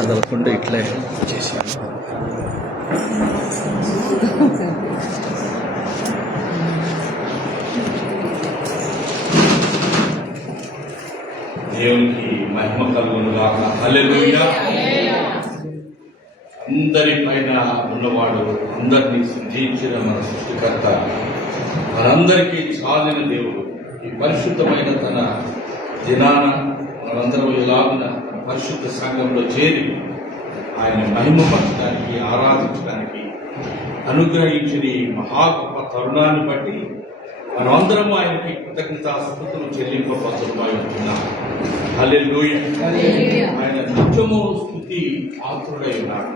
కదలకుండా ఇట్లే చేసి దేవునికి మహిమ కలుగును గాక. హల్లెలూయా. అందరిపైన ఉన్నవాడు, అందరినీ సృజించిన మన సృష్టికర్త, మనందరికీ చాలిన దేవుడు ఈ పరిశుద్ధమైన తన దినాన మనందరం ఇలాగున పరిశుద్ధ సంఘంలో చేరి ఆయన మహిమపరచడానికి, ఆరాధించడానికి అనుగ్రహించిన ఈ మహా గొప్ప తరుణాన్ని బట్టి మనమందరము ఆయనకి కృతజ్ఞతాస్తుతులు చెల్లింపబడుతున్నాయి ఉంటున్నాం. హల్లెలూయా. ఆయన నిత్యము స్తుతి పాత్రుడై ఉన్నాడు.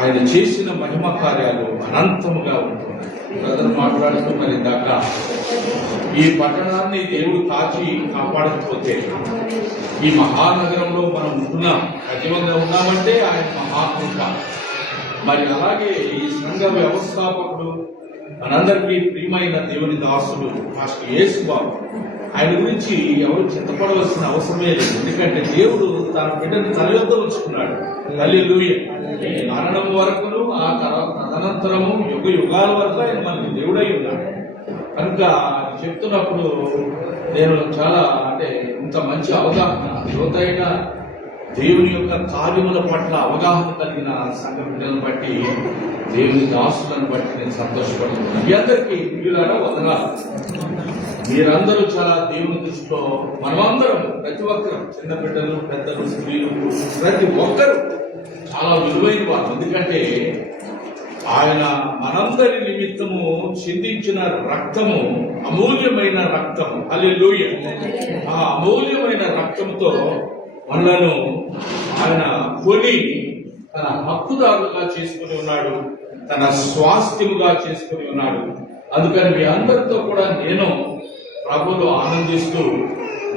ఆయన చేసిన మహిమ కార్యాలు అనంతముగా ఉంటున్నాయి. బ్రదర్ మాట్లాడుతూ మరి దాకా ఈ పట్టణాన్ని దేవుడు కాచి కాపాడకపోతే ఈ మహానగరంలో మనం ఉంటున్నాం, సజీవంగా ఉన్నామంటే ఆయన మహాకృప. మరి అలాగే ఈ సంఘ వ్యవస్థాపకుడు, మనందరికీ ప్రియమైన దేవుని దాసుడు మాస్టర్ యేసు బాబు, ఆయన గురించి ఎవరు చింతపడవలసిన అవసరమే లేదు. ఎందుకంటే దేవుడు తన బిడ్డను తన యొద్ద ఉంచుకున్నాడు. హల్లెలూయా. ఈ మరణం వరకును ఆ తదనంతరము యుగ యుగాల వరకు ఆయన మనకి దేవుడై ఉన్నాడు. కనుక చెప్తున్నప్పుడు నేను చాలా ఇంత మంచి అవగాహన, లోతైన దేవుని యొక్క కార్యముల పట్ల అవగాహన కలిగిన సంఘ బిడ్డలను బట్టి, దేవుని దాసులను బట్టి నేను సంతోషపడుతున్నాను. మీ అందరికీ ప్రియులారా వందనాలు. మీరందరూ చాలా దేవుని దృష్టిలో, మనమందరం ప్రతి ఒక్కరు, చిన్న బిడ్డలు, పెద్దలు, స్త్రీలు, ప్రతి ఒక్కరు చాలా విలువైన వారు. ఎందుకంటే ఆయన మనందరి నిమిత్తము చిందించిన రక్తము అమూల్యమైన రక్తము. హల్లెలూయా. ఆ అమూల్యమైన రక్తంతో మనలను ఆయన కొని తన హక్కుదారులుగా చేసుకుని ఉన్నాడు, తన స్వాస్థ్యముగా చేసుకుని ఉన్నాడు. అందుకని మీ అందరితో కూడా నేను ప్రభువులో ఆనందిస్తూ,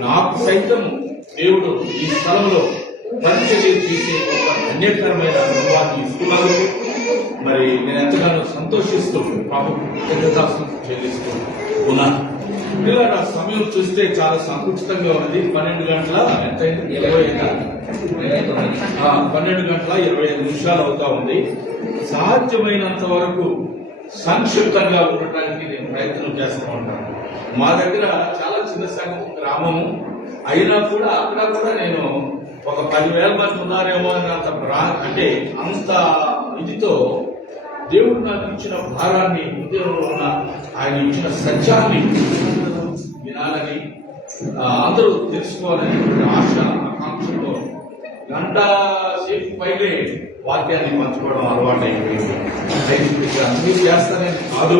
నాకు సైతం దేవుడు ఈ స్థలంలో పరిచర్య చేసే ఒక ధన్యకరమైన అనుభవాన్ని ఇస్తున్నారు. మరి నేను ఎంతగానో సంతోషిస్తూ ప్రభు కృతజ్ఞతాస్తుతులు చెల్లిస్తూ ఉన్నాను. ఇలా సమయం చూస్తే చాలా సంకుచితంగా ఉన్నది. 12 గంటల ఎంతైంది? 12 గంటల 25 నిమిషాలు అవుతా ఉంది. సాధ్యమైనంత వరకు సంక్షిప్తంగా ఉండటానికి నేను ప్రయత్నం చేస్తూ ఉంటాను. మా దగ్గర చాలా చిన్న సంఘం, గ్రామము అయినా కూడా అక్కడ కూడా నేను ఒక 10,000 మంది ఉన్నారేమో అని అంత ఇదితో దేవుడు నాకు ఇచ్చిన భారాన్ని, ఉద్యోగంలో ఉన్న ఆయన ఇచ్చిన సత్యాన్ని వినాలని, అందరూ తెలుసుకోవాలని ఆశ, ఆకాంక్షతో గంట సేపు పైనే వాక్యాన్ని పంచుకోవడం అలవాటు అయిపోయింది. మీరు చేస్తానని కాదు,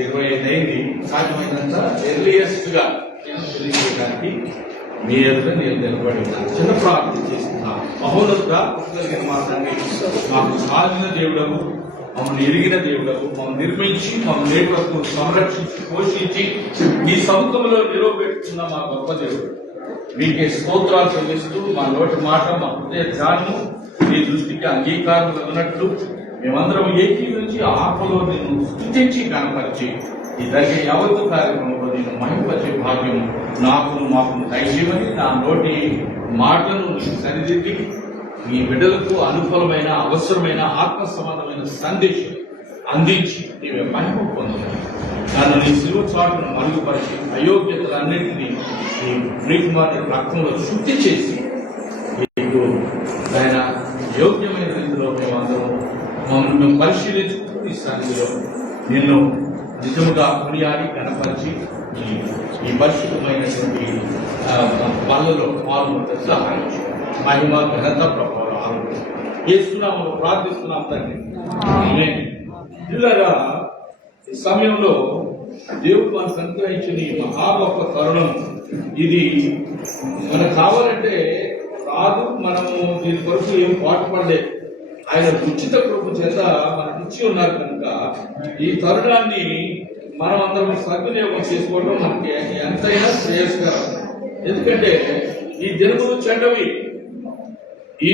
25 అయింది. సాధ్యమైనంత ఎర్లియస్ట్ గా తెలియజేయడానికి మీ ఎదుట నేను నిలబడి ఉన్నాను. చిన్న ప్రార్థన చేస్తున్నాను. మహోన్నతుడా, కృతజ్ఞతలు మా తండ్రి, మాకు సాధిన దేవుడము, మమ్మల్ని ఎరిగిన దేవుడము, మమ్మల్ని నిర్మించి మమ్మల్ని నేపథ్యం సంరక్షించి పోషించి మీ సముఖంలో నిలవబెట్టుకున్న మా గొప్ప దేవుడు, మీకే స్తోత్రాలు చెల్లిస్తూ మా నోటి మాట, మా హృదయ ధ్యానము మీ దృష్టికి అంగీకారం ఉన్నట్లు మేమందరం ఏకీవించి ఆత్మలో నేను స్తుతించి కనపరిచి ఈ దగ్గర యావత్తు కార్యక్రమంలో నేను మహిమపరిచే భాగ్యం మాకు దయచేయమని, నా నోటి మాటలను సరిదిద్ది మీ బిడ్డలకు అనుకూలమైన, అవసరమైన, ఆత్మ సంబంధమైన సందేశం అందించి నీవే మహిమ పొందమని, నన్ను నీ శిలువ చాటును మరుగుపరిచి అయోగ్యతలన్నింటినీ నీ ప్రియకుమారుని రక్తంలో శుద్ధి చేసి నీకు ఆయన యోగ్యమైన రీతిలో మేమందరం మమ్మల్ని పరిశీలించుకుంటూ ఈ సన్నిధిలో నిన్ను నిజముగా కొనియాడి కనపరిచి ఈ పరిశుద్ధమైనటువంటి పనులలో పాల్గొంటే సహాయం మహిమ, ఘనత, ప్రభావం చేస్తున్నాము, ప్రార్థిస్తున్నాం తండ్రి. పిల్లగా ఈ సమయంలో దేవుడు మనకు అనుగ్రహించిన ఈ మహాగొప్ప తరుణం, ఇది మనకు కావాలంటే రాదు. మనము దీని కొరకు ఏం పాటుపడలేదు. ఆయన ఉచిత కృప చేత మనకు ఇచ్చి ఉన్నారు కనుక ఈ తరుణాన్ని మనం అందరం సద్వినియోగం చేసుకోవడం మనకి ఎంతైనా శ్రేయస్కరం. ఎందుకంటే ఈ దినములు చెడ్డవి, ఈ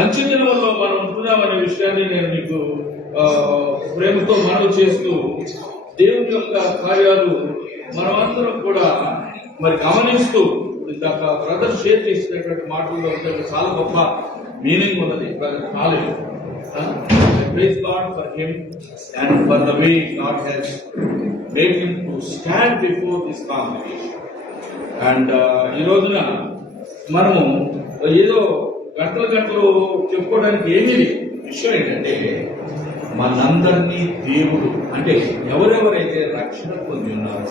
అంచె దినముల్లో మనం ఉంటున్నామనే విషయాన్ని నేను మీకు ప్రేమతో మనవి చేస్తూ, దేవుని యొక్క కార్యాలు మనమందరం కూడా మరి గమనిస్తూ ఇందాక బ్రదర్ షేర్ చేసినటువంటి మాటల్లో చాలా గొప్ప మీనింగ్ ఉన్నది. Praise God for him and for the way God has made him to stand before this congregation. And ఈ రోజున మనము ఏదో గంటలు చెప్పుకోవడానికి ఏమీ విషయం ఏంటంటే, మనందరినీ దేవుడు అంటే ఎవరెవరైతే రక్షణ పొంది ఉన్నారో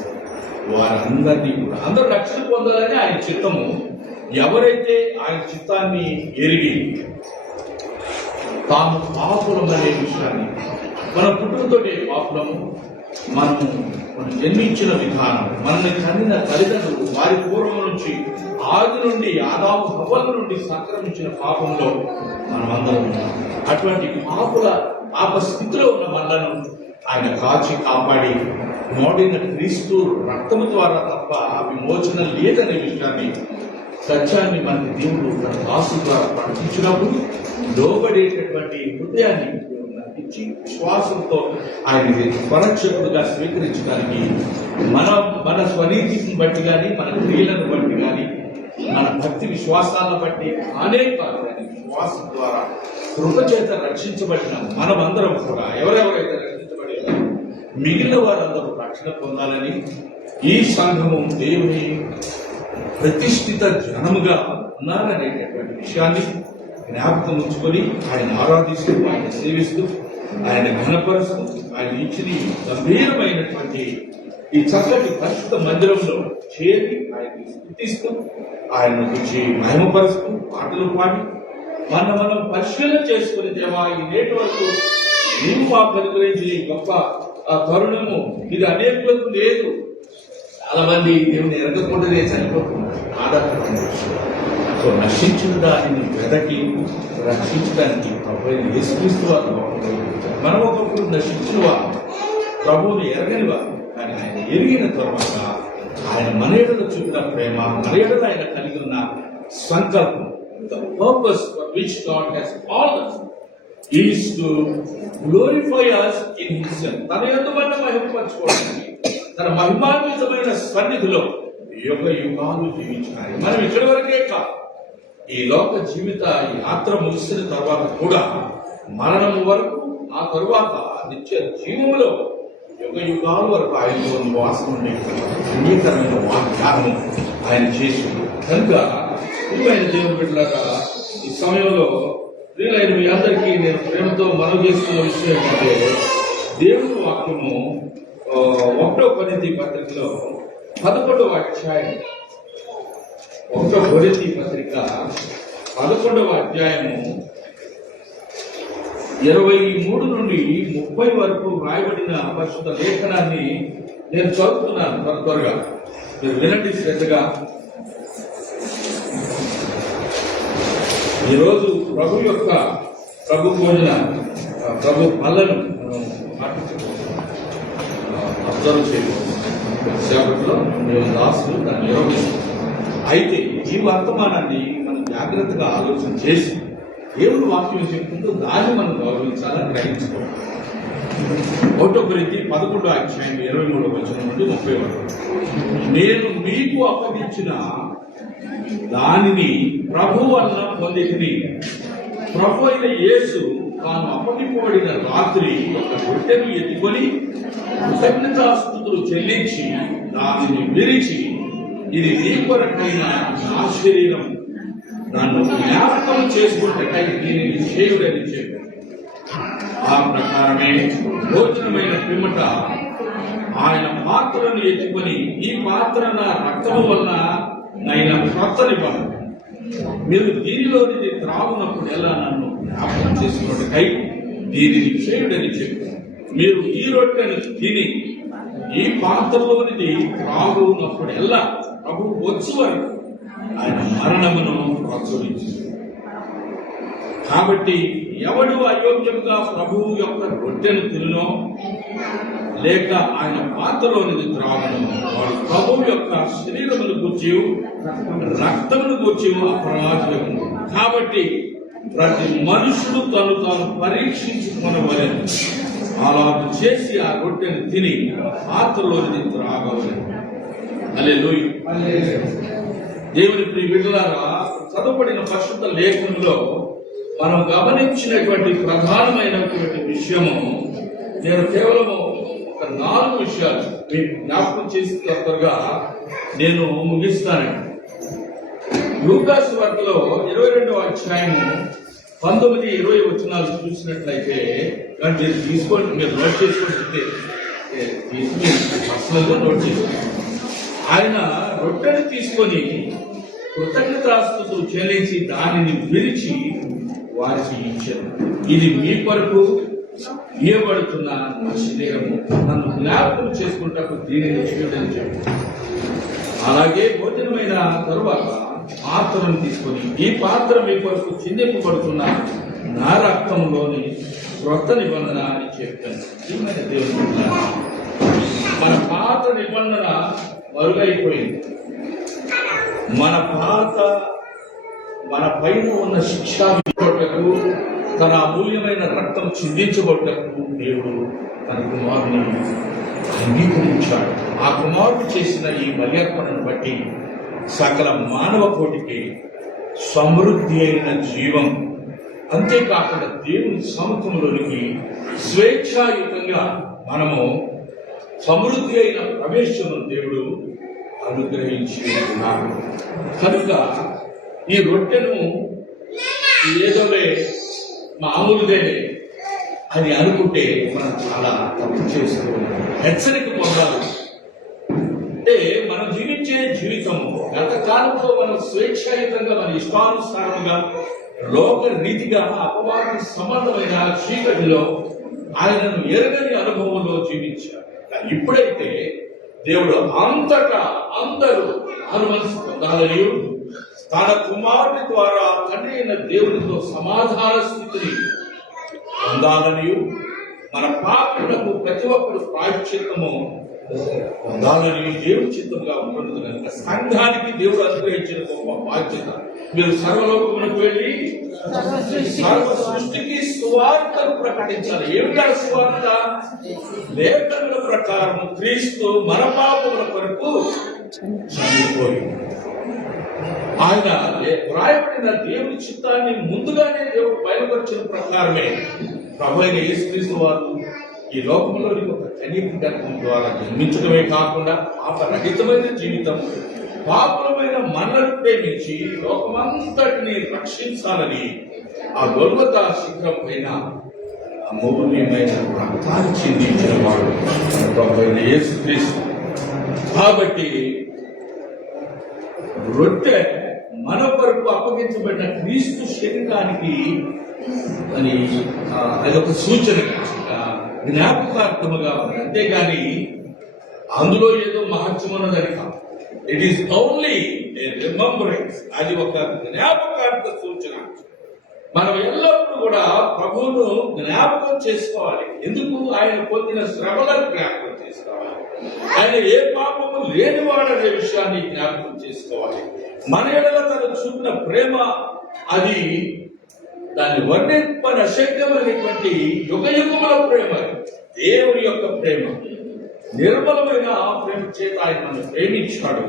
వారందరినీ కూడా అందరూ రక్షణ పొందాలని ఆయన చిత్తము. ఎవరైతే ఆయన చిత్తాన్ని ఎరిగి తాము పాపులమనే విషయాన్ని, మన పుట్టుకతోటే పాపులము, మనం జన్మించిన విధానం, మనల్ని కనిన తల్లిదండ్రులు వారి పూర్వం నుంచి ఆది నుండి ఆదాము హవ్వల నుండి సంక్రమించిన పాపంలో మనమందరం ఉన్నాం. అటువంటి పాప స్థితిలో ఉన్న మనలను ఆయన కాచి కాపాడి మోడిన క్రీస్తు రక్తము ద్వారా తప్ప విమోచన లేదనే విషయాన్ని, సత్యాన్ని మనకి దేవుడు తన దాసు ద్వారా ప్రకటించినప్పుడు లోబడేటటువంటి హృదయాన్ని ఇచ్చి విశ్వాసంతో ఆయన పరక్షకుడుగా స్వీకరించడానికి మన స్వనీతిని బట్టి కానీ, మన క్రియలను బట్టి కానీ, మన భక్తి విశ్వాసాలను బట్టి అనేక విశ్వాసం ద్వారా కృప చేత రక్షించబడిన మనమందరం కూడా ఎవరెవరైతే రక్షించబడినా మిగిలిన వారందరూ రక్షణ పొందాలని ఈ సంఘము దేవుని ప్రతిష్ఠిత జనముగా ఉన్నారనేటటువంటి విషయాన్ని జ్ఞాపకం ఉంచుకొని ఆయన ఆరాధిస్తూ, ఆయన సేవిస్తూ, ఆయన ఘనపరుస్తూ, ఆయన ఇచ్చిన గంభీరమైనటువంటి ఈ చక్కటి పరిశుద్ధ మందిరంలో చేరి ఆయన్ని స్తుతిస్తూ, ఆయన గురించి మహిమపరుస్తూ, పాటలు పాడి మనం పరిశీలన చేసుకుని, దేవా ఈ నేటి వరకు నీవు మాకు అనుగ్రహించిన ఈ గొప్ప తరుణము ఇది అనేకులకు లేదు. చాలా మంది దేవుని ఎరగకుండానే చనిపోతున్నారు. ఆధారపడిన సో నశించిన దానిని వెదకి రక్షించడానికి ప్రభువుని యేసుక్రీస్తు వారు మనం ఒకప్పుడు నశించిన వారు, ప్రభువుని ఎరగని వారు. కానీ ఆయన ఎరిగిన తర్వాత ఆయన మన ఎడల చూపిన ప్రేమ, మన ఎడల ఆయన కలిగి ఉన్న సంకల్పం, the purpose for which God has called us is to glorify us in Himself. తన యందు మనం మహిమపరచుకోవడానికి, తన మహిమాన్వితమైన సన్నిధిలో యుగ యుగాలు జీవించాలి. మనం ఇక్కడి వరకే కాదు, ఈ లోక జీవిత యాత్ర ముగిసిన తర్వాత కూడా మరణం వరకు, ఆ తరువాత నిత్య జీవములో యుగ యుగాల వరకు ఆయనలో నివాసం ఉండే అంగీకరమైన వాగ్దానం ఆయన చేసి, కనుక ప్రియమైన దేవుని బిడ్డలారా, ఈ సమయంలో ప్రియులైన మీ అందరికీ నేను ప్రేమతో మనవి చేస్తున్న విషయం ఏంటంటే, దేవుని వాక్యము 1 కొరింథీ పత్రికలో 11వ అధ్యాయం, 1 కొరింథీ పత్రిక 11వ అధ్యాయము 23 నుండి 30 వరకు రాయబడిన పరిశుద్ధ లేఖనాన్ని నేను చదువుతున్నాను త్వరగా. మీరు వినండి శ్రద్ధగా. ఈరోజు ప్రభు భోజన ప్రభు పళ్ళను అబ్జర్వ్ చేయబోతున్నాం. సేపట్లో మేము దాసులు దాన్ని నిర్వహిస్తాం. అయితే ఈ వర్తమానాన్ని మనం జాగ్రత్తగా ఆలోచన చేసి దేవుడు వాక్యం చెప్తుందో దాన్ని మనం గౌరవించాలని గ్రహించుకోవాలి. 1 కొరింథీ 11వ అధ్యాయం 23వ వచనం నుండి 30 వరకు, నేను మీకు అప్పగించిన దానిని ప్రభు వలన పొందితిని. ప్రభు అయిన యేసు తాను అప్పగింపబడిన రాత్రి ఒక రొట్టెను ఎత్తుకొని కృతజ్ఞతాస్తుతులు చెల్లించి దానిని విరిచి, ఇది నీ కొరకైన నా శరీరం, నన్ను జ్ఞాపకం చేసుకుంటే దీనిని చేయుడని చెప్పారు. ఆ ప్రకారమే భోజనమైన పిమ్మట ఆయన పాత్రను ఎత్తుకొని, ఈ పాత్ర నా రక్తము వల్ల నైనా కొత్త నిబంధన, మీరు దీనిలోనిది త్రాగునప్పుడు ఎలా నన్ను జ్ఞాపకం చేసుకున్నట్టుకై దీనిని చేయుడని చెప్పారు. మీరు ఈ రొట్టెను తిని ఈ పాత్రలోనిది త్రాగునప్పుడు ఎలా ప్రభు వచ్చు వరకు ఆయన మరణమును ప్రచురించారు. కాబట్టి ఎవడు అయోగ్యముగా ప్రభువు యొక్క రొట్టెను తినునో లేక ఆయన పాత్రలోనిది త్రాగునో వాడు ప్రభువు యొక్క శరీరమును గూర్చి రక్తమును గూర్చి అపరాధము. కాబట్టి ప్రతి మనుషుడు తాను పరీక్షించుకొనవలెను, అలా చేసి ఆ రొట్టెను తిని పాత్రలోనిది త్రాగవలెను. హల్లెలూయా. దేవుని ప్రియ బిడ్డలారా, చదవబడిన పరిశుద్ధ లేఖనంలో మనం గమనించినటువంటి ప్రధానమైనటువంటి విషయము, నేను కేవలము ఒక 4 విషయాలు మీకు జ్ఞాపకం చేసి త్వరగా నేను ముగిస్తానండి. లూకాసు వార్తలో 22వ అధ్యాయము 19-20 వచనాలు చూసినట్లయితే, మీరు తీసుకోండి, మీరు నోట్ చేసుకుంటే తీసుకుని పర్సనల్గా నోట్ చేసుకోండి. ఆయన రొట్టెని తీసుకొని కృతజ్ఞతాస్తుతులు చెల్లించి దానిని విరిచి వారికి ఇచ్చారు. ఇది మీ కొరకు ఇవ్వబడుతున్న నా శరీరము, నన్ను జ్ఞాపకం చేసుకుంటూ దీనిని చేయడం చెప్పారు. అలాగే భోజనమైన తరువాత పాత్రను తీసుకొని, ఈ పాత్ర మీ కొరకు చిందింపబడుతున్న నా రక్తంలోని క్రొత్త నిబంధన అని చెప్పాను. దేవుని మన పాత నిబంధన మరుగైపోయింది. మన పైన ఉన్న శిక్షా విధించబట్టకు, తన అమూల్యమైన రక్తం చిందించబట్టకు దేవుడు తన కుమారుని అంగీకరించాడు. ఆ కుమారుడు చేసిన ఈ బలియర్పణను బట్టి సకల మానవ కోటికి సమృద్ధి అయిన జీవం, అంతేకాకుండా దేవుని సముఖంలోనికి స్వేచ్ఛాయుతంగా మనము సమృద్ధి అయిన ప్రవేశము దేవుడు అనుగ్రహించి ఉన్నాడు. కనుక ఈ రొట్టెను ఏదోలే మామూలుగా అని అనుకుంటే మనం చాలా తప్పు చేసుకోవాలి, హెచ్చరిక పొందాలి. అంటే మనం జీవించే జీవితము గత కాలంలో మనం స్వేచ్ఛాయుతంగా, మన ఇష్టానుసారంగా, లోక రీతిగా, అపవాది సంబంధమైన చీకటిలో ఆయనను ఎరగని అనుభవంలో జీవించారు. ఇప్పుడైతే దేవుడు అంతటా అందరూ అనుమతి పొందాలని, తన కుమారుని ద్వారా తండ్రి అయిన దేవునితో సమాధాన స్థితిని పొందాలని, మన పాపములకు ప్రతి ఒక్కరు ప్రాయశ్చిత్తము పొందాలని దేవుని చిత్తముగా ఉంటుంది. కనుక సంఘానికి దేవుడు అనుగ్రహించిన గొప్ప బాధ్యత, మీరు సర్వలోకమునకు వెళ్ళి సర్వ సృష్టికి సువార్తను ప్రకటించాలి. ఏమిటా సువార్త? లేఖనుల ప్రకారం క్రీస్తు మన పాపముల కొరకు చనిపోయి, ఆయన వ్రాయబడిన దేవుని చిత్తాన్ని ముందుగానే దేవుడు బయలుపరిచిన ప్రకారమే ప్రభు అయిన యేసుక్రీస్తు వారు ఈ లోకంలోని ఒక కన్యక గర్భం ద్వారా జన్మించడమే కాకుండా పాపరహితమైన జీవితం, పాపులమైన మనల్ని ప్రేమించి లోకమంతటిని రక్షించాలని ఆ గొల్గొతా శిఖరం పైన అమూల్యమైన రక్తాన్ని చిందించిన వాడు ప్రభు అయిన యేసుక్రీస్తు. కాబట్టి రొట్టె మన కొరకు అప్పగించబడిన క్రీస్తు శరీరానికి అని అదొక సూచన, జ్ఞాపకార్థముగా ఉంది. అంతేగాని అందులో ఏదో మహత్యం ఉన్నదని కాదు. It is only A remembrance, అది ఒక జ్ఞాపకార్థ సూచన. మనం ఎల్లప్పుడూ కూడా ప్రభువును జ్ఞాపకం చేసుకోవాలి. ఎందుకు? ఆయన పొందిన శ్రమలను జ్ఞాపకం చేసుకోవాలి. ఆయన ఏ పాపము లేనివాడనే విషయాన్ని జ్ఞాపకం చేసుకోవాలి. మన ఎడల తను చూపిన ప్రేమ, అది దాన్ని వర్ణింపని అశక్యమైనటువంటి యుగయుగముల ప్రేమ, దేవుని యొక్క ప్రేమ, నిర్మలమైన ఆ ప్రేమ చేత ఆయన నన్ను ప్రేమించాడు.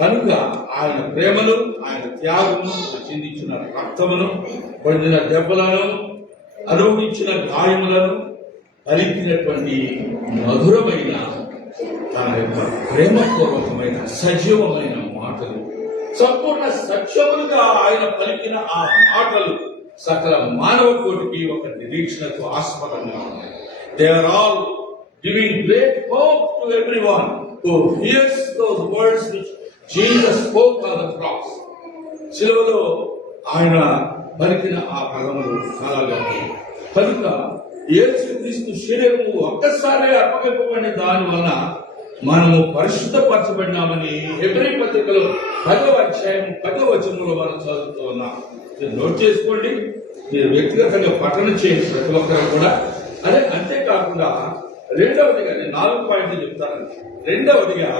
కనుక ఆయన ప్రేమను, ఆయన త్యాగమును, చిందించిన రక్తమును, పొందిన దెబ్బలను, అనుభవించిన గాయములను, పలికినటువంటి మధురమైన తన యొక్క ప్రేమపూర్వకమైన సజీవమైన మాటలు, సంపూర్ణ సత్యములుగా ఆయన పలికిన ఆ మాటలు సకల మానవ కోటికి ఒక నిరీక్షణకు ఆస్పదంగా ఉన్నాయి. They are all giving great hope to everyone who hears those words which Jesus spoke on the cross. శిలువలో ఆయన పలికిన ఆ పదములు చాలా. కనుక యేసుక్రీస్తు శరీరము ఒక్కసారి అప్పగింపబడిన దాని వలన మనము పరిశుద్ధపరచబడినామని హెబ్రీ పత్రికలో 10వ అధ్యాయం 10వ వచనంలో మనం చదువుతూ ఉన్నాం. నోట్ చేసుకోండి, మీరు వ్యక్తిగతంగా పఠనం చేయండి ప్రతి ఒక్కరు కూడా. అదే అంతేకాకుండా రెండవదిగా, నేను 4 పాయింట్లు చెప్తాను. రెండవదిగా,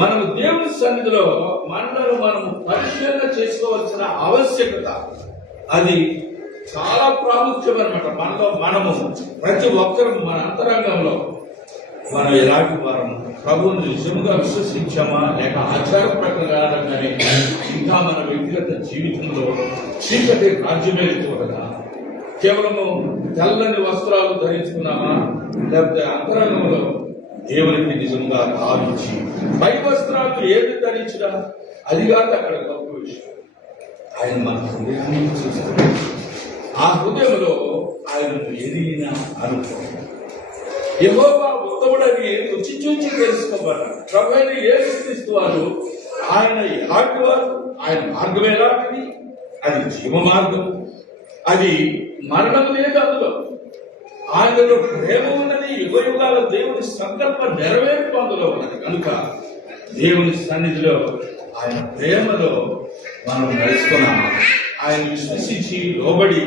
మనము దేవుని సన్నిధిలో మనము పరిశీలన చేసుకోవాల్సిన ఆవశ్యకత, అది చాలా ప్రాముఖ్యం అన్నమాట. మనము ప్రతి ఒక్కరు మన అంతరంగంలో మనం ఎలాంటి వారం ప్రభువుని నిజంగా విశ్వసించామా, లేక ఆచార ప్రకారంగానే కానీ ఇంకా మన వ్యక్తిగత జీవితంలో చీకటి రాజ్యమేలుతుండగా కేవలము తెల్లని వస్త్రాలు ధరించుకున్నామా, లేకపోతే అంతరంగంలో దేవునికి నిజంగా భావించి పై వస్త్రాలు ఏది ధరించినా అది కాదు అక్కడ గొప్ప విషయం. ఆయన మన హృదయాన్ని చూస్తున్నాడు. ఆ హృదయంలో ఆయనను ఎదిగిన అనుభవం. యెహోవా ఉత్తముడని రుచి చూచి తెలుసుకోబడ్డాడు. ప్రభువైన యేసుక్రీస్తు వారు ఆయన ఎలాంటి వారు, ఆయన మార్గం ఎలాంటిది, అది జీవ మార్గం, అది మరణం లేదు. అందులో ఆయనలో ప్రేమ ఉన్నది, యుగ యుగాల దేవుని సంకల్ప నెరవేర్పు అందులో ఉన్నది. కనుక దేవుని సన్నిధిలో ఆయన ప్రేమలో మనం నడుచుకున్నాం. ఆయన విశ్వసించి లోబడి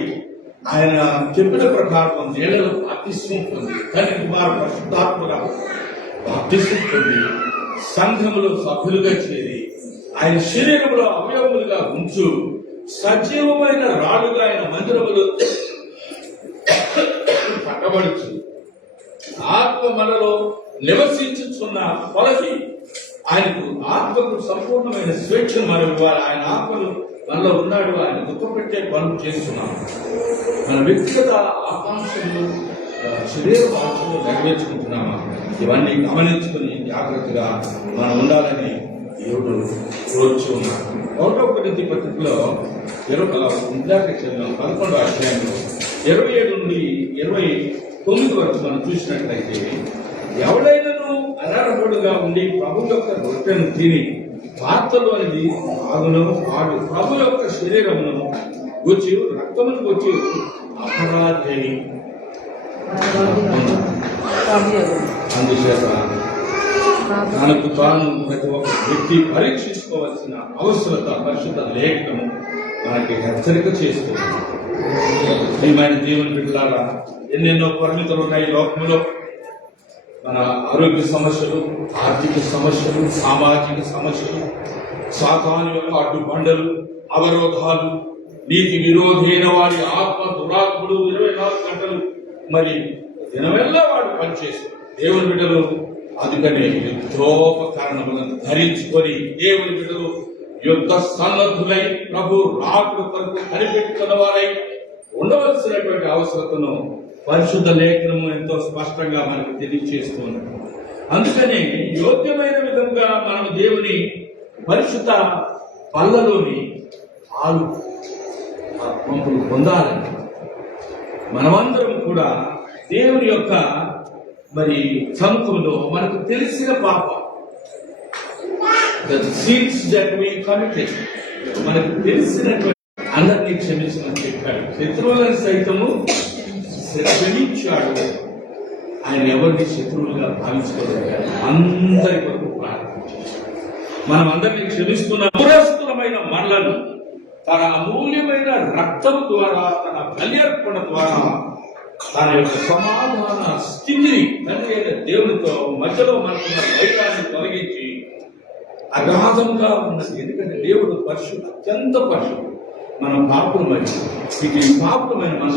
ఆయన చెప్పిన ప్రకారం నేలలో బాప్తిస్మం పొంది, తండ్రి కుమార పరిశుద్ధాత్మగా బాప్తిస్మం పొంది, సంఘములో సభ్యులుగా చేరి ఆయన శరీరంలో అవయవములుగా ఉంచు, సజీవమైన రాడుగా ఆయన మందిరములు పట్టబడుచు, ఆత్మ మనలో నివసించుచున్న కొలది ఆయనకు ఆత్మకు సంపూర్ణమైన స్వేచ్ఛను మనం ఇవ్వాలి. ఆయన ఆత్మను మనలో ఉన్నాడు, ఆయన గుర్తుపెట్టే పనులు చేస్తున్నాం. మన వ్యక్తిగత ఆకాంక్షలు శరీర భాషలు నెరవేర్చుకుంటున్నామా, ఇవన్నీ గమనించుకుని జాగ్రత్తగా మనం ఉండాలని దేవుడు కోరుచు ఉన్నాడు. 1 కొరింథీ పత్రికలో 11వ అధ్యాయంలో 27 నుండి 29 వరకు మనం చూసినట్లయితే, ఎవడైనాను అనర్హుడుగా ఉండి ప్రభు యొక్క రొట్టెను తిని పాత్రలో అనేది ఆగును వాడు ప్రభు యొక్క శరీరమును వచ్చి రక్తమును వచ్చి అపరాధి అని. అందుచేత తనకు తాను ప్రతి ఒక్క వ్యక్తి పరీక్షించుకోవాల్సిన అవసరత పరిశుద్ధ లేఖనము మనకి హెచ్చరిక చేస్తుంది. ప్రియమైన దేవుని బిడ్డలారా, ఎన్నెన్నో పరిమితులు ఉన్నాయి లోకంలో. మన ఆరోగ్య సమస్యలు, ఆర్థిక సమస్యలు, సామాజిక సమస్యలు, సాతాను యొక్క అడ్డుబండలు, అవరోధాలు, నీతి విరోధైన వారి ఆత్మ దురాత్ములు 24 గంటలు మరి దినమెల్లా వాడు పనిచేస్తారు. దేవుని బిడ్డలు అందుకనే యుద్ధోపకరణములను ధరించుకొని దేవుని బిడ్డలు యుద్ధ సన్నద్ధులై ప్రభు రాకుడు కొరకు కనిపెట్టుకున్న వారై ఉండవలసినటువంటి అవసరతను పరిశుద్ధ లేఖనము ఎంతో స్పష్టంగా మనకు తెలియజేస్తుంది. అందుకని యోగ్యమైన విధంగా మనం దేవుని పరిశుద్ధ పళ్ళలోని పాలు పంపులు పొందాలని మనమందరం కూడా దేవుని యొక్క మరి సముఖంలో మనకు తెలిసిన పాపం, సీన్స్ దట్ వి కమిటెడ్, మనకు తెలిసినటువంటి అందరినీ క్షమించమని చెప్పాడు. శత్రువులను సైతము క్షమించాడు. ఆయన ఎవరిని శత్రువులుగా భావించుకోలేరు. అందరి కొరకు ప్రార్థించాడు. మనం అందరినీ క్షమిస్తున్న పురస్కరమైన మనలను తన అమూల్యమైన రక్తం ద్వారా, తన బల్యర్పణ ద్వారా తన యొక్క సమాధాన స్థితిని తండ్రి అయిన దేవునితో మధ్యలో మనకున్న వైరాన్ని తొలగించి అగాధంగా ఉన్నది. ఎందుకంటే దేవుడు పరిశుద్ధ, అత్యంత పరిశుద్ధుడు. మన పాపులమైన ఇది పాపులమైన మన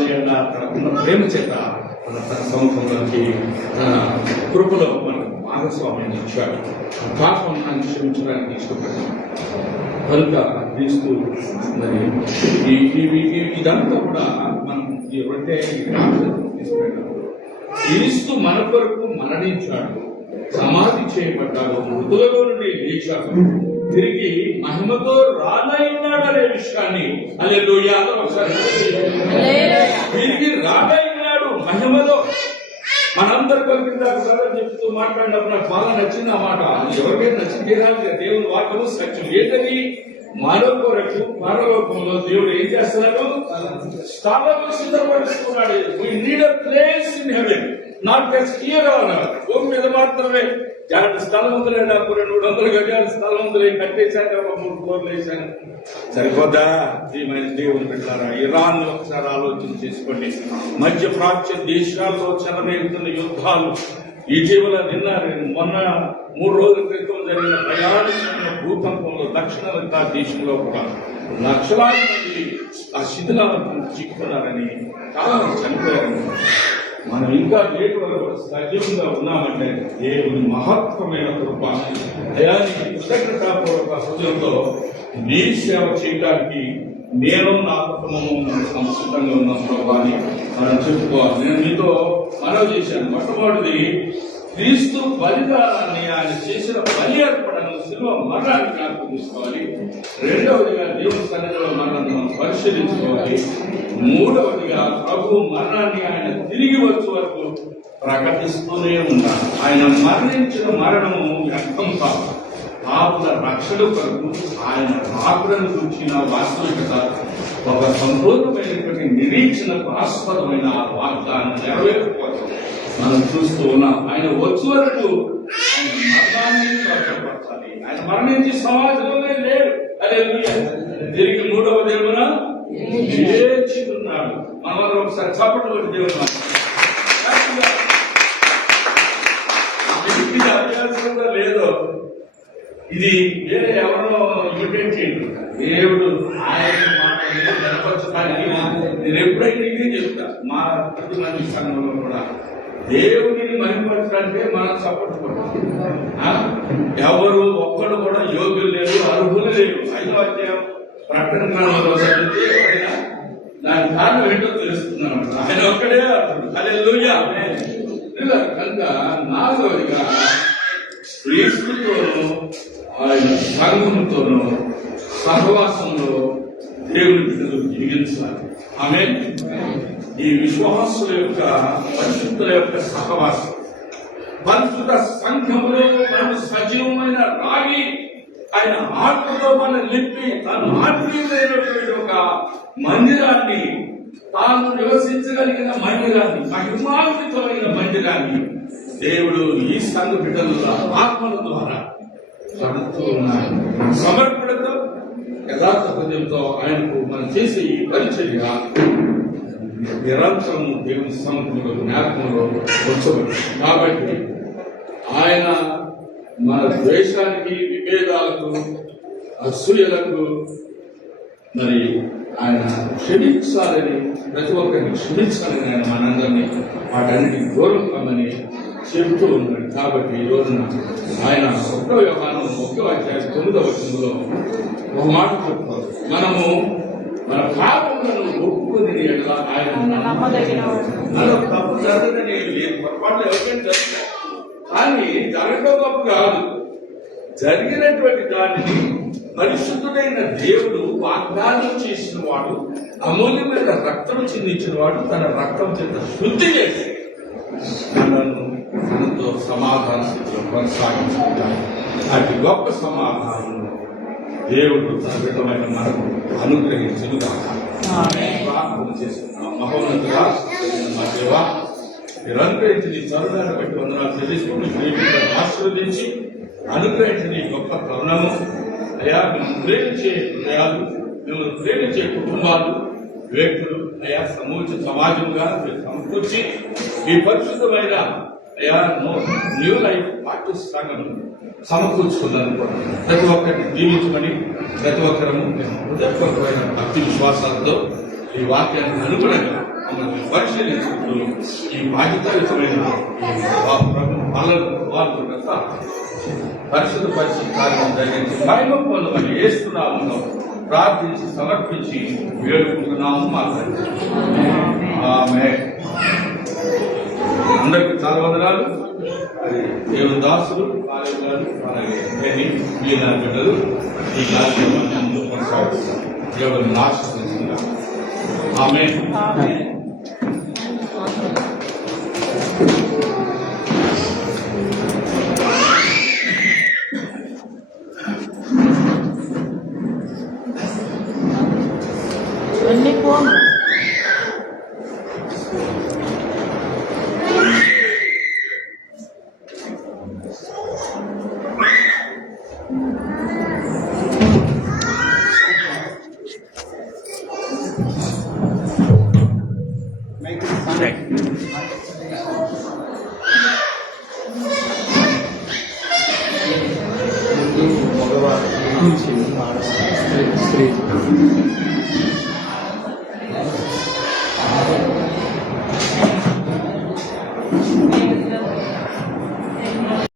తనకున్న ప్రేమ చేత మన తన సముఖంలోకి తన కృపలో మనకు భాగస్వామ్యాన్ని ఇచ్చాడు. పాపం నన్ను క్షమించడానికి ఇష్టపడ్డాడు. కనుక క్రీస్తు మరి ఇదంతా కూడా మనం రొట్టె తీసుకున్నప్పుడు క్రీస్తు మన కొరకు మరణించాడు, సమాధి చేయబడ్డాడు, మృతులలో నుండి లేచాడు, తిరిగి మహిమతో రానైనాడు అనే విషయాన్ని హల్లెలూయా ఒకసారి తిరిగి రానైనాడు మహిమలో. మనందరి కొరకు చెప్తూ మాట్లాడినప్పుడు నాకు బాగా నచ్చింది ఆ మాట. ఎవరికైనా నచ్చింది దేవుని వాక్యము సత్యం. ఏంటని మానవ కొరకు పరలోకంలో దేవుడు ఏం చేస్తున్నాడు? స్థానం సిద్ధపరుస్తున్నాడు. We need a place in heaven, not just here on earth. భూమి మీద మాత్రమే స్థలం ఉందిలే, నాకు 200 గజాల స్థలం ఉందిలే, కట్టేశాను, 3 ఫ్లోర్లు వేశాను, సరిపోద్దా? దేవుని పెట్టారా? ఇరాన్ ఒకసారి ఆలోచన చేసుకోండి. మధ్య ప్రాచ్య దేశాల్లో చెలరేగుతున్న యుద్ధాలు, ఇటీవల మొన్న 3 రోజుల క్రితం జరిగిన భయానకమైన భూకంపంలో దక్షిణ దేశంలో కూడా లక్షలాది మంది ఆ శిథిలాలకు చిక్కుకున్నారని, చాలా చనిపోయారని. మనం ఇంకా నేటి వరకు సజీవంగా ఉన్నామంటే దేవుని మహత్వమైన కృప. అయ్యా నీకు కృతజ్ఞతాపూర్వక హృదయంతో నీ సేవ చేయడానికి నేను నా కుటుంబము సంసిద్ధంగా ఉన్నాం ప్రభా అని మనం చెప్పుకోవాలి. నేను మీతో మనవి చేశాను. మొట్టమొదటిది క్రీస్తు బలిదానాన్ని ఆయన చేసిన బలి అర్పణను శిలువ మరణాన్ని జ్ఞాపకం తీసుకోవాలి. రెండవదిగా దేవుని సన్నిధిలో మనం పరిశీలించుకోవాలి. మూడవదిగా ప్రభు మరణాన్ని ఆయన తిరిగి వచ్చే వరకు ప్రకటిస్తూనే ఉండాలి. ఆయన మరణించిన మరణము వ్యర్థం కాదు. పాపుల రక్షణ కొరకు ఆయన రాకులను గురించిన వాస్తవికత ఒక సంపూర్ణమైనటువంటి నిరీక్షణకు ఆస్పదమైన వాగ్దానం నెరవేర్చుకోవచ్చు మనం చూస్తూ ఉన్నాం. ఆయన వచ్చే వరకు మరణాన్ని స్పష్టపరచాలి. ఆయన మరణించి సమాజంలోనే లేడు. అదే తిరిగి మూడవ దేవున లేచి ఉన్నాడు. మనం ఒకసారి చప్పట్లు కొట్టి దేవుడు అభ్యాసంగా లేదో ఇది వేరే ఎవరో ఇమిటేట్ చేయండి. దేవుడు ఆయన జనపరచడానికి నేను ఎప్పుడైతే ఇదే చెప్తా. మా ప్రతి మంది సంఘంలో కూడా దేవుడిని మహిమపరచడానికి మనం సపోర్ట్ పడుతుంది. ఎవరు ఒక్కడు కూడా యోగ్యులు లేరు, అర్హులు లేరు. 5వ అధ్యాయం ప్రకటన గ్రంథంలో చదివితే దాని కారణం ఏంటో తెలుస్తున్నాను. ఆయన ఒక్కడే అర్హుడు. హల్లెలూయా. కనుక 4వదిగా క్రీస్తుతోనూ ఆయన సంఘంతోనూ సహవాసంలో దేవుని బిడ్డలు జీవించాలి. ఆమేన్. ఈ విశ్వాసుల యొక్క పరిశుద్ధుల యొక్క సహవాసం పరిశుద్ధ సంఘములో తను సజీవమైన రాగి ఆయన ఆత్మతో మన నింపి తను ఆత్మీయమైనటువంటి ఒక మందిరాన్ని తాను నివసించగలిగిన మందిరాన్ని మహిమాన్వితమైన మందిరాన్ని దేవుడు ఈ సంఘ బిడ్డల ఆత్మల ద్వారా కడుతూ ఉన్నారు. సమర్పణతో యథార్థ హృదయంతో ఆయనకు మనం చేసే ఈ పరిచర్య నిరంతరం దేవుని సముఖంలో జ్ఞాపకంలో ఉంచబడి కాబట్టి ఆయన మన ద్వేషానికి విభేదాలకు అసూయలకు మరి ఆయన క్షమించాలని ప్రతి ఒక్కరిని క్షమించాలని ఆయన మనందరినీ వాటన్నిటికి దూరం కమ్మని చెబుతూ ఉన్నాడు. కాబట్టి ఈ రోజున ఆయన 1వ యోహాను 1వ అధ్యాయం 9వ వచనంలో ఒక మాట చెప్తారు. మనము మన పాపములను ఒప్పుకొని ఎట్లా ఆయన తప్పు జరగదని లేదు. పొరపాట్లు ఎవరికైనా జరుగుతాయి. కానీ జరగడం తప్పు కాదు. జరిగినటువంటి దానిని పరిశుద్ధుడైన దేవుడు వాగ్దానం చేసిన వాడు, అమూల్యమైన రక్తం చిందించిన వాడు తన రక్తం చేత శుద్ధి చేసి తనతో సమాధాన స్థితిలో కొనసాగించుకుంటాడు. అటు గొప్ప సమాధానం దేవుడు తన విధమైన మనకు అనుగ్రహించుగా ప్రార్థన చేస్తున్నాం. మహోన్నతుగా మా దేవా నిరంతరించి తరుణాన్ని బట్టి వందనాలు చెల్లించుకుని ఆశీర్వదించి అనుగ్రహించిన ఈ గొప్ప తరుణము అయా మేము ప్రేమించే హృదయాలు, మిమ్మల్ని ప్రేమించే కుటుంబాలు, వ్యక్తులు అయా సమూచ సమాజంగా సమకూర్చి ఈ పరిశుద్ధమైన అయా న్యూ లైఫ్ పార్టీస్ సంఘం సమకూర్చుకున్నాను. ప్రతి ఒక్కరిని జీవించమని ప్రతి ఒక్కరము హృదయపూర్వకమైన భక్తి విశ్వాసాలతో ఈ వాక్యాన్ని అనుగుణంగా మమ్మల్ని పరిశీలించుకుంటూ ఈ బాధ్యతాయుతమైన పరిశుద్ధ పరిస్థితి కార్యం జరిగించి మహిమ పొందమని ఏస్తున్నాము ప్రార్థించి సమర్పించి వేడుకుంటున్నాము. అందరికీ చాలా వందనాలు. దేవుని దాసులు కాలేజీ గారు అలాగే వీళ్ళ బిడ్డలు ఈ కార్యక్రమాన్ని ముందు కొనసాగిస్తారు. దేవుడిని ఆశీర్వదించుగా. ఆమేన్. స్త్రీ ఈ